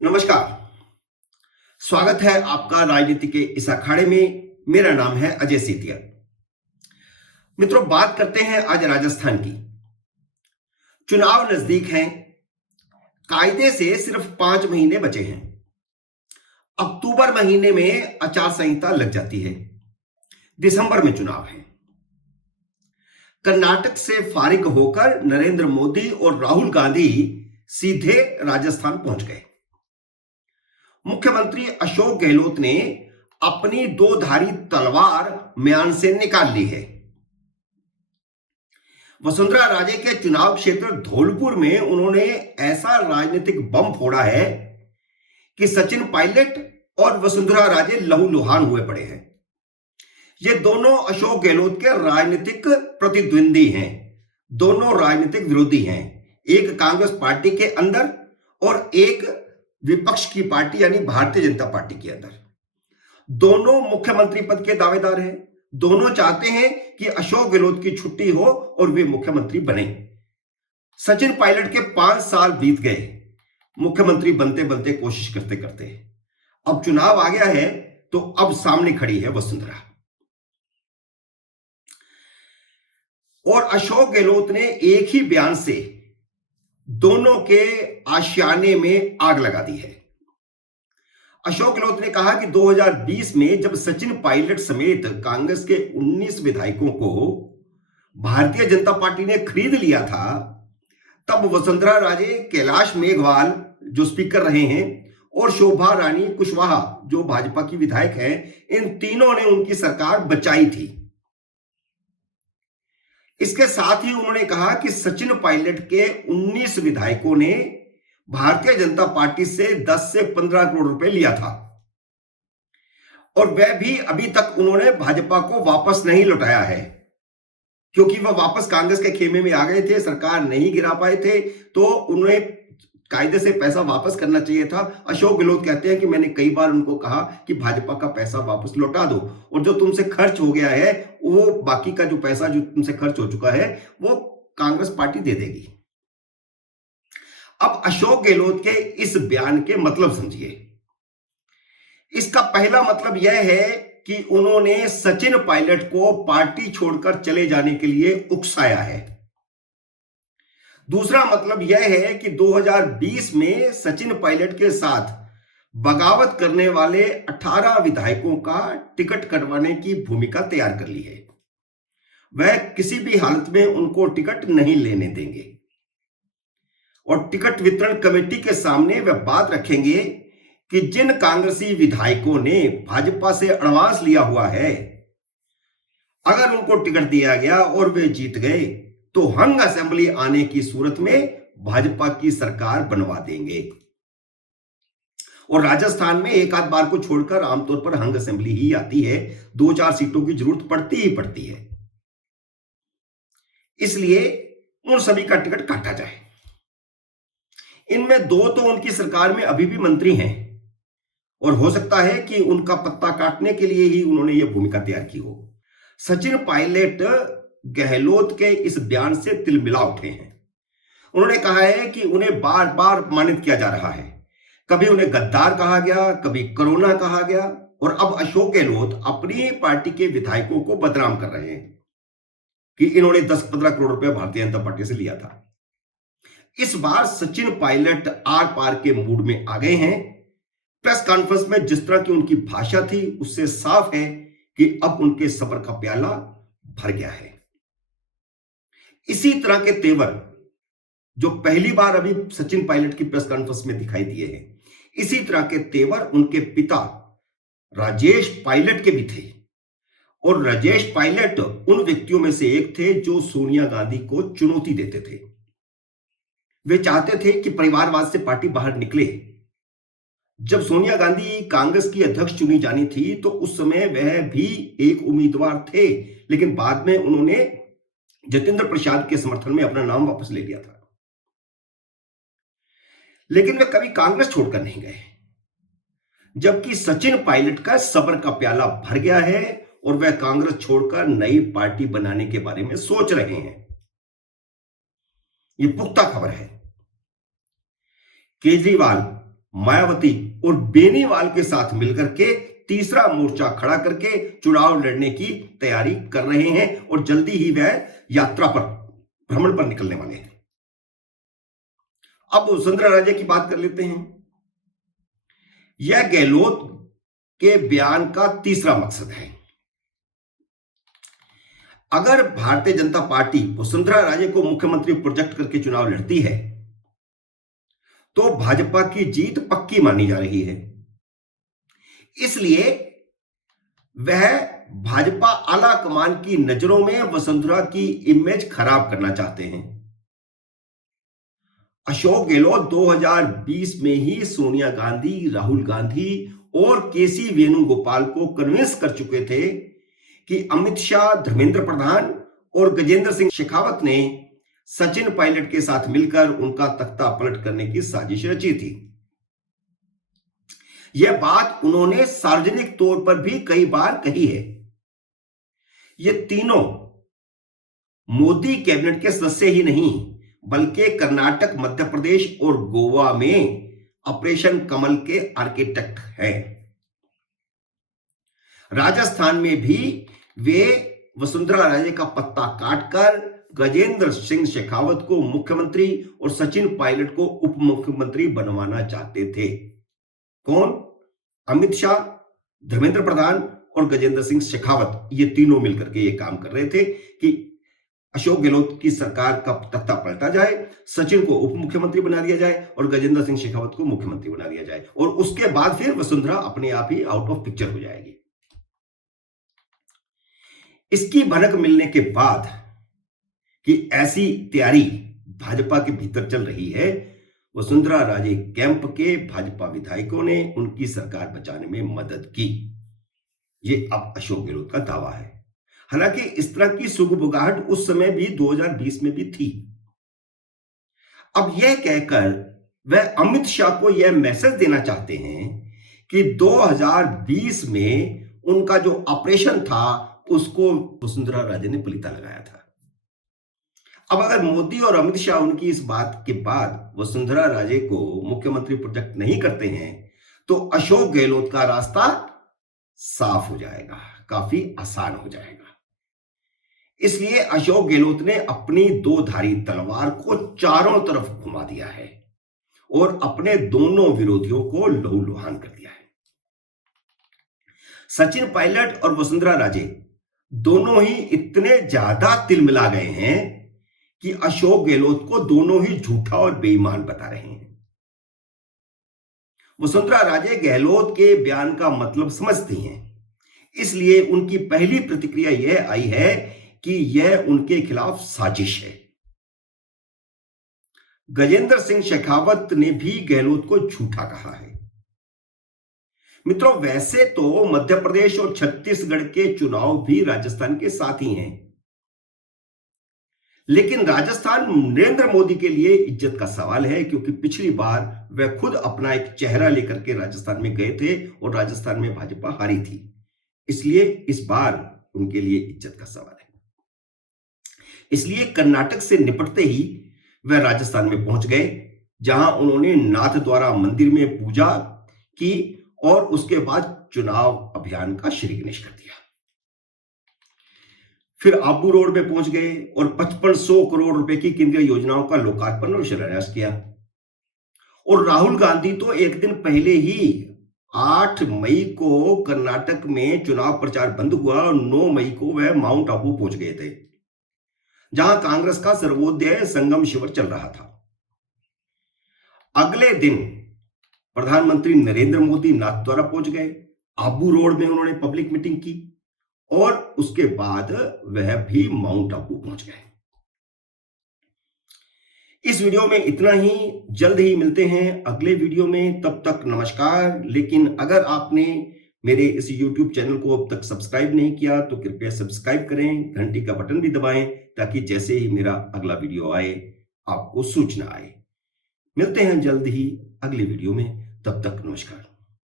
नमस्कार। स्वागत है आपका राजनीति के इस अखाड़े में। मेरा नाम है अजय सेतिया। मित्रों, बात करते हैं आज राजस्थान की। चुनाव नजदीक हैं। कायदे से सिर्फ 5 महीने बचे हैं। अक्टूबर महीने में आचार संहिता लग जाती है। दिसंबर में चुनाव है। कर्नाटक से फारिग होकर नरेंद्र मोदी और राहुल गांधी सीधे राजस्थान पहुंच गए। मुख्यमंत्री अशोक गहलोत ने अपनी दो-धारी तलवार म्यान से निकाल ली है। वसुंधरा राजे के चुनाव क्षेत्र धौलपुर में उन्होंने ऐसा राजनीतिक बम फोड़ा है कि सचिन पायलट और वसुंधरा राजे लहूलुहान हुए पड़े हैं। ये दोनों अशोक गहलोत के राजनीतिक प्रतिद्वंदी हैं, दोनों राजनीतिक विरोधी हैं। एक कांग्रेस पार्टी के अंदर और एक विपक्ष की पार्टी यानी भारतीय जनता पार्टी के अंदर। दोनों मुख्यमंत्री पद के दावेदार हैं। दोनों चाहते हैं कि अशोक गहलोत की छुट्टी हो और वे मुख्यमंत्री बने। सचिन पायलट के 5 साल बीत गए मुख्यमंत्री बनते बनते, कोशिश करते करते। अब चुनाव आ गया है तो अब सामने खड़ी है वसुंधरा। और अशोक गहलोत ने एक ही बयान से दोनों के आशियाने में आग लगा दी है। अशोक गहलोत ने कहा कि 2020 में जब सचिन पायलट समेत कांग्रेस के 19 विधायकों को भारतीय जनता पार्टी ने खरीद लिया था, तब वसुंधरा राजे, कैलाश मेघवाल जो स्पीकर रहे हैं और शोभा रानी कुशवाहा जो भाजपा की विधायक हैं, इन तीनों ने उनकी सरकार बचाई थी। इसके साथ ही उन्होंने कहा कि सचिन पायलट के 19 विधायकों ने भारतीय जनता पार्टी से 10 से 15 करोड़ रुपए लिया था और वह भी अभी तक उन्होंने भाजपा को वापस नहीं लौटाया है, क्योंकि वह वापस कांग्रेस के खेमे में आ गए थे, सरकार नहीं गिरा पाए थे, तो उन्हें कायदे से पैसा वापस करना चाहिए था। अशोक गहलोत कहते हैं कि मैंने कई बार उनको कहा कि भाजपा का पैसा वापस लौटा दो और जो तुमसे खर्च हो गया है वो बाकी का जो पैसा जो तुमसे खर्च हो चुका है वो कांग्रेस पार्टी दे देगी। अब अशोक गहलोत के इस बयान के मतलब समझिए। इसका पहला मतलब यह है कि उन्होंने सचिन पायलट को पार्टी छोड़कर चले जाने के लिए उकसाया है। दूसरा मतलब यह है कि 2020 में सचिन पायलट के साथ बगावत करने वाले 18 विधायकों का टिकट कटवाने की भूमिका तैयार कर ली है। वह किसी भी हालत में उनको टिकट नहीं लेने देंगे और टिकट वितरण कमेटी के सामने वह बात रखेंगे कि जिन कांग्रेसी विधायकों ने भाजपा से एडवांस लिया हुआ है, अगर उनको टिकट दिया गया और वे जीत गए तो हंग असेंबली आने की सूरत में भाजपा की सरकार बनवा देंगे। और राजस्थान में एक आध बार को छोड़कर आमतौर पर हंग असेंबली ही आती है, 2-4 सीटों की जरूरत पड़ती ही पड़ती है। इसलिए उन सभी का टिकट काटा जाए। इनमें 2 तो उनकी सरकार में अभी भी मंत्री हैं और हो सकता है कि उनका पत्ता काटने के लिए ही उन्होंने यह भूमिका तैयार की हो। सचिन पायलट गहलोत के इस बयान से तिलमिला उठे हैं। उन्होंने कहा है कि उन्हें बार बार अपमानित किया जा रहा है। कभी उन्हें गद्दार कहा गया, कभी कोरोना कहा गया और अब अशोक गहलोत अपनी पार्टी के विधायकों को बदनाम कर रहे हैं कि इन्होंने 10-15 करोड़ रुपए भारतीय जनता पार्टी से लिया था। इस बार सचिन पायलट आर पार के मूड में आ गए हैं। प्रेस कॉन्फ्रेंस में जिस तरह की उनकी भाषा थी उससे साफ है कि अब उनके सब्र का प्याला भर गया है। इसी तरह के तेवर जो पहली बार अभी सचिन पायलट की प्रेस कॉन्फ्रेंस में दिखाई दिए हैं, इसी तरह के तेवर उनके पिता राजेश पायलट के भी थे। और राजेश पायलट उन व्यक्तियों में से एक थे जो सोनिया गांधी को चुनौती देते थे। वे चाहते थे कि परिवारवाद से पार्टी बाहर निकले। जब सोनिया गांधी कांग्रेस की अध्यक्ष चुनी जानी थी तो उस समय वह भी एक उम्मीदवार थे, लेकिन बाद में उन्होंने जतेंद्र प्रसाद के समर्थन में अपना नाम वापस ले लिया था। लेकिन वे कभी कांग्रेस छोड़कर नहीं गए, जबकि सचिन पायलट का सब्र का प्याला भर गया है और वह कांग्रेस छोड़कर नई पार्टी बनाने के बारे में सोच रहे हैं। यह पुख्ता खबर है। केजरीवाल मायावती और बेनीवाल के साथ मिलकर के तीसरा मोर्चा खड़ा करके चुनाव लड़ने की तैयारी कर रहे हैं और जल्दी ही वह यात्रा पर, भ्रमण पर निकलने वाले हैं। अब वसुंधरा राजे की बात कर लेते हैं। यह गहलोत के बयान का तीसरा मकसद है। अगर भारतीय जनता पार्टी वसुंधरा राजे को मुख्यमंत्री प्रोजेक्ट करके चुनाव लड़ती है तो भाजपा की जीत पक्की मानी जा रही है। इसलिए वह भाजपा आला कमान की नजरों में वसुंधरा की इमेज खराब करना चाहते हैं। अशोक गहलोत 2020 में ही सोनिया गांधी, राहुल गांधी और केसी वेणुगोपाल को कन्विंस कर चुके थे कि अमित शाह, धर्मेंद्र प्रधान और गजेंद्र सिंह शेखावत ने सचिन पायलट के साथ मिलकर उनका तख्ता पलट करने की साजिश रची थी। यह बात उन्होंने सार्वजनिक तौर पर भी कई बार कही है। ये तीनों मोदी कैबिनेट के सदस्य ही नहीं बल्कि कर्नाटक, मध्य प्रदेश और गोवा में ऑपरेशन कमल के आर्किटेक्ट हैं। राजस्थान में भी वे वसुंधरा राजे का पत्ता काटकर गजेंद्र सिंह शेखावत को मुख्यमंत्री और सचिन पायलट को उप मुख्यमंत्री बनवाना चाहते थे। कौन? अमित शाह, धर्मेंद्र प्रधान और गजेंद्र सिंह शेखावत, ये तीनों मिलकर के ये काम कर रहे थे कि अशोक गहलोत की सरकार का तख्ता पलटा जाए, सचिन को उप मुख्यमंत्री बना दिया जाए और गजेंद्र सिंह शेखावत को मुख्यमंत्री बना दिया जाए और उसके बाद फिर वसुंधरा अपने आप ही आउट ऑफ पिक्चर हो जाएगी। इसकी भनक मिलने के बाद कि ऐसी तैयारी भाजपा के भीतर चल रही है, वसुंधरा राजे कैंप के भाजपा विधायकों ने उनकी सरकार बचाने में मदद की। ये अब अशोक गहलोत का दावा है। हालांकि इस तरह की सुगबुगाहट उस समय भी 2020 में भी थी। अब यह कहकर वह अमित शाह को यह मैसेज देना चाहते हैं कि 2020 में उनका जो ऑपरेशन था उसको वसुंधरा राजे ने पलीता लगाया था। अब अगर मोदी और अमित शाह उनकी इस बात के बाद वसुंधरा राजे को मुख्यमंत्री प्रोजेक्ट नहीं करते हैं तो अशोक गहलोत का रास्ता साफ हो जाएगा, काफी आसान हो जाएगा। इसलिए अशोक गहलोत ने अपनी दो धारी तलवार को चारों तरफ घुमा दिया है और अपने दोनों विरोधियों को लहूलुहान कर दिया है। सचिन पायलट और वसुंधरा राजे दोनों ही इतने ज्यादा तिलमिला गए हैं कि अशोक गहलोत को दोनों ही झूठा और बेईमान बता रहे हैं। वसुंधरा राजे गहलोत के बयान का मतलब समझती हैं, इसलिए उनकी पहली प्रतिक्रिया यह आई है कि यह उनके खिलाफ साजिश है। गजेंद्र सिंह शेखावत ने भी गहलोत को झूठा कहा है। मित्रों, वैसे तो मध्य प्रदेश और छत्तीसगढ़ के चुनाव भी राजस्थान के साथ ही हैं, लेकिन राजस्थान नरेंद्र मोदी के लिए इज्जत का सवाल है क्योंकि पिछली बार वह खुद अपना एक चेहरा लेकर के राजस्थान में गए थे और राजस्थान में भाजपा हारी थी। इसलिए इस बार उनके लिए इज्जत का सवाल है। इसलिए कर्नाटक से निपटते ही वह राजस्थान में पहुंच गए, जहां उन्होंने नाथ द्वारा मंदिर में पूजा की और उसके बाद चुनाव अभियान का श्री गणेश कर दिया। फिर आबू रोड में पहुंच गए और 5500 करोड़ रुपए की केंद्रीय योजनाओं का लोकार्पण और शिलान्यास किया। और राहुल गांधी तो एक दिन पहले ही 8 मई को कर्नाटक में चुनाव प्रचार बंद हुआ और 9 मई को वह माउंट आबू पहुंच गए थे, जहां कांग्रेस का सर्वोदय संगम शिविर चल रहा था। अगले दिन प्रधानमंत्री नरेंद्र मोदी नाथद्वारा पहुंच गए, आबू रोड में उन्होंने पब्लिक मीटिंग की और उसके बाद वह भी माउंट आबू पहुंच गए। इस वीडियो में इतना ही। जल्द ही मिलते हैं अगले वीडियो में, तब तक नमस्कार। लेकिन अगर आपने मेरे इस YouTube चैनल को अब तक सब्सक्राइब नहीं किया तो कृपया सब्सक्राइब करें, घंटी का बटन भी दबाएं ताकि जैसे ही मेरा अगला वीडियो आए आपको सूचना आए। मिलते हैं जल्द ही अगले वीडियो में, तब तक नमस्कार।